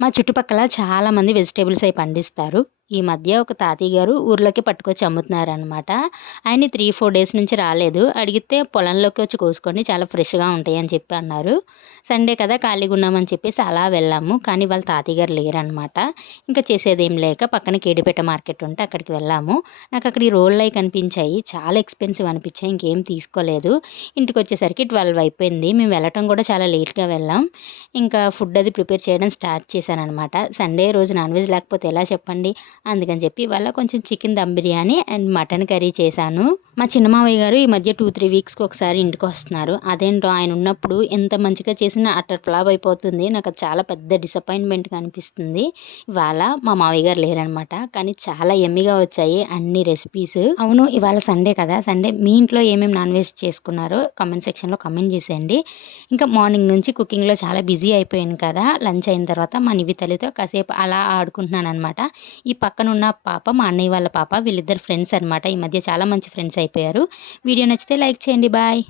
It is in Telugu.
మా చుట్టుపక్కల చాలామంది వెజిటబుల్స్ అయి పండిస్తారు. ఈ మధ్య ఒక తాతయ్య గారు ఊర్లోకి పట్టుకొచ్చి అమ్ముతున్నారనమాట. ఆయన 3, 4 డేస్ నుంచి రాలేదు. అడిగితే పొలంలోకి వచ్చి కోసుకోండి చాలా ఫ్రెష్‌గా ఉంటాయని చెప్పి అన్నారు. సండే కదా ఖాళీగా ఉన్నామని చెప్పేసి అలా వెళ్ళాము. కానీ వాళ్ళ తాతయ్య గారు లేరనమాట. ఇంకా చేసేదేం లేక పక్కన కేడిపేట మార్కెట్ ఉంటే అక్కడికి వెళ్ళాము. నాకు అక్కడ ఈ రోళ్ళయి కనిపించాయి. చాలా ఎక్స్‌పెన్సివ్ అనిపించాయి. ఇంకేం తీసుకోలేదు. ఇంటికొచ్చేసరికి 12 అయిపోయింది. మేము వెళ్ళటం కూడా చాలా లేట్‌గా వెళ్ళాం. ఇంకా ఫుడ్ అది ప్రిపేర్ చేయడం స్టార్ట్ చేశాననమాట. సండే రోజు నాన్ వెజ్ లేకపోతే ఎలా చెప్పండి. అందుకని చెప్పి ఇవాళ కొంచెం chicken dum biryani and mutton curry చేశాను. మా చిన్న మావయ్య గారు ఈ మధ్య 2, 3 వీక్స్‌కి ఒకసారి ఇంటికొస్తున్నారు. అదేంటో ఆయన ఉన్నప్పుడు ఎంత మంచిగా చేసినా అట్టర్ ఫ్లాప్ అయిపోతుంది. నాకది చాలా పెద్ద డిసప్పాయింట్‌మెంట్‌గా అనిపిస్తుంది. ఇవాళ మా మావయ్య గారు లేరనమాట. కానీ చాలా యమ్మీగా వచ్చాయి అన్ని రెసిపీస్. అవును, ఇవాళ సండే కదా! సండే మీ ఇంట్లో ఏమేమి నాన్ వెజ్ చేసుకున్నారో కామెంట్ సెక్షన్‌లో కామెంట్ చేసేయండి. ఇంకా మార్నింగ్ నుంచి కుకింగ్‌లో చాలా బిజీ అయిపోయాను కదా! లంచ్ అయిన తర్వాత మా నివితలితో కాసేపు అలా ఆడుకుంటున్నాననమాట. ఈ పక్కనున్న పాప మా అన్నయ్య వాళ్ళ పాప వీళ్ళిద్దరు ఫ్రెండ్స్ అనమాట. ఈ మధ్య చాలా మంచి ఫ్రెండ్స్ అయిపోయారు. వీడియో నచ్చితే లైక్ చేయండి. బాయ్.